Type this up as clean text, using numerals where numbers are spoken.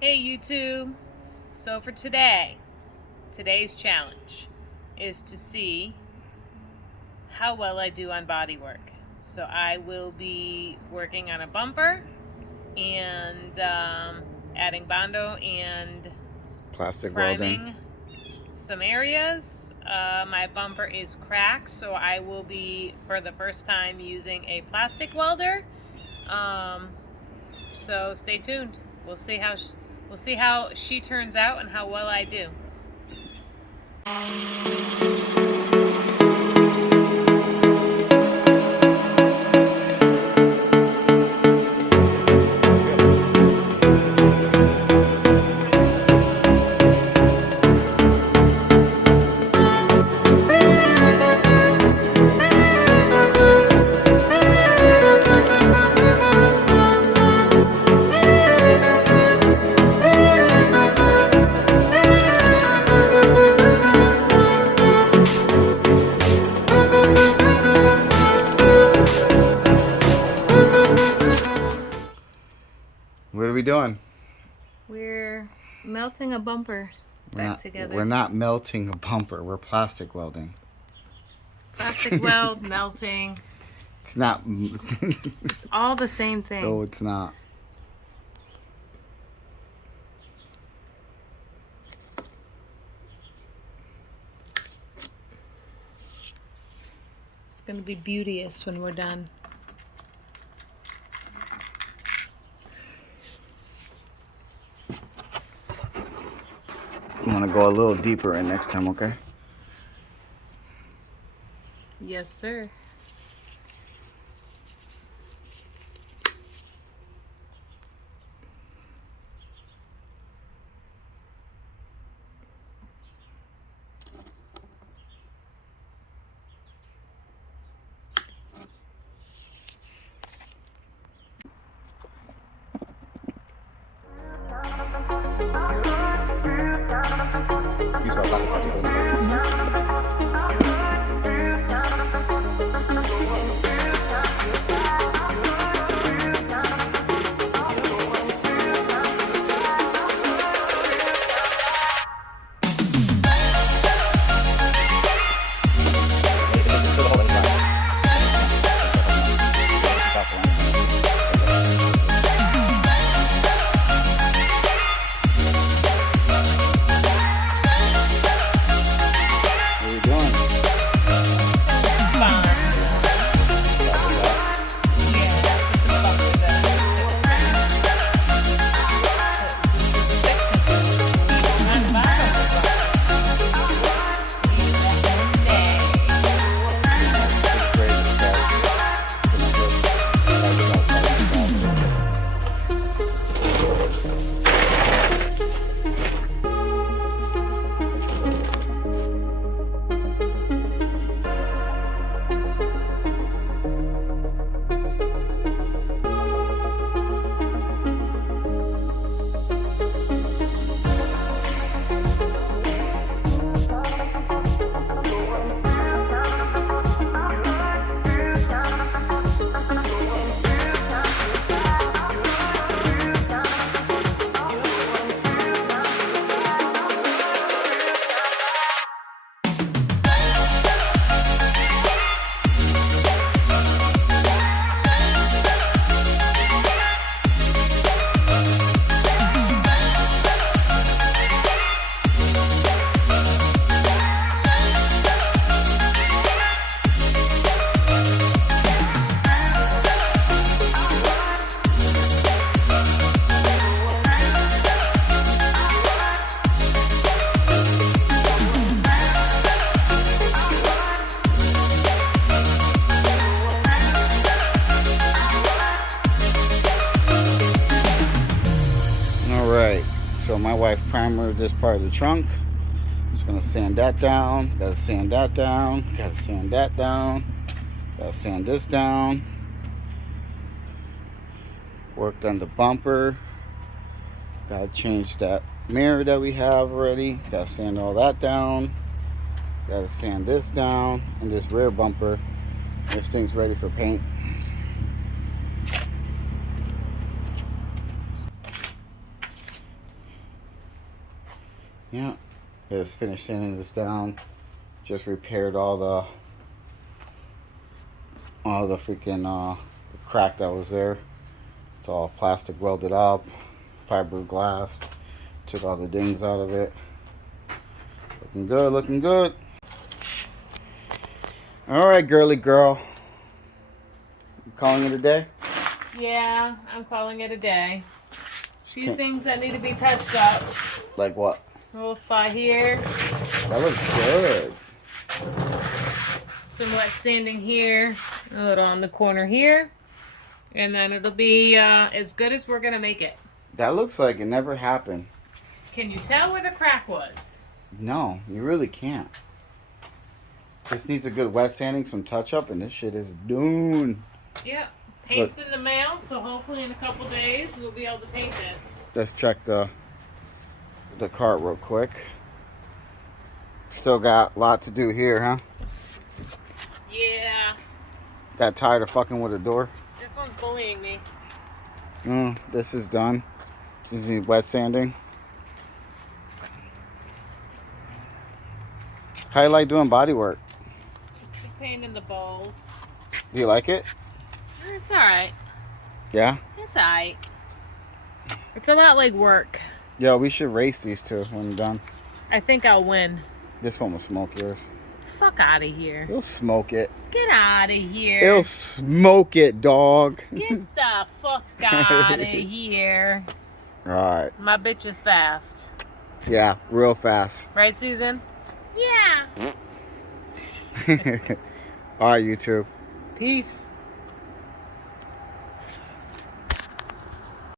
Hey YouTube! So for today's challenge is to see how well I do on bodywork. So I will be working on a bumper and adding Bondo and Plastic priming welding. some areas. My bumper is cracked, so I will be, for the first time, using a plastic welder. So stay tuned. We'll see how she turns out and how well I do. What are we doing? We're melting a bumper back together. We're not melting a bumper. We're plastic welding. Plastic weld, melting. It's not. It's all the same thing. No, it's not. It's going to be beauteous when we're done. You want to go a little deeper in next time, okay? Yes, sir. Use our plastic parts for Alright, so my wife primered this part of the trunk. Just gonna sand that down, gotta sand that down, gotta sand that down, gotta sand this down. Worked on the bumper, gotta change that mirror that we have already, gotta sand all that down, gotta sand this down, and this rear bumper, this thing's ready for paint. Yeah. Just finished sanding this down. Just repaired all the freaking crack that was there. It's all plastic welded up, fiberglass. Took all the dings out of it. Looking good, looking good. All right, girly girl. You calling it a day? Yeah, I'm calling it a day. A few things that need to be touched up. Like what? A little spot here. That looks good. Some wet sanding here. A little on the corner here. And then it'll be as good as we're going to make it. That looks like it never happened. Can you tell where the crack was? No, you really can't. This needs a good wet sanding, some touch up, and this shit is done. Yep. Paint's in the mail, so hopefully in a couple days we'll be able to paint this. Let's check the cart real quick. Still got a lot to do here, huh? Yeah. Got tired of fucking with the door. This one's bullying me. This is done. This is wet sanding. How you like doing body work? Keep painting the bowls. Do you like it? It's alright. Yeah? It's alright. It's a lot like work. Yo, we should race these two when we're done. I think I'll win. This one will smoke yours. Fuck out of here. It'll smoke it. Get out of here. It'll smoke it, dog. Get the fuck out of here. Alright. My bitch is fast. Yeah, real fast. Right, Susan? Yeah. Alright, YouTube. Peace.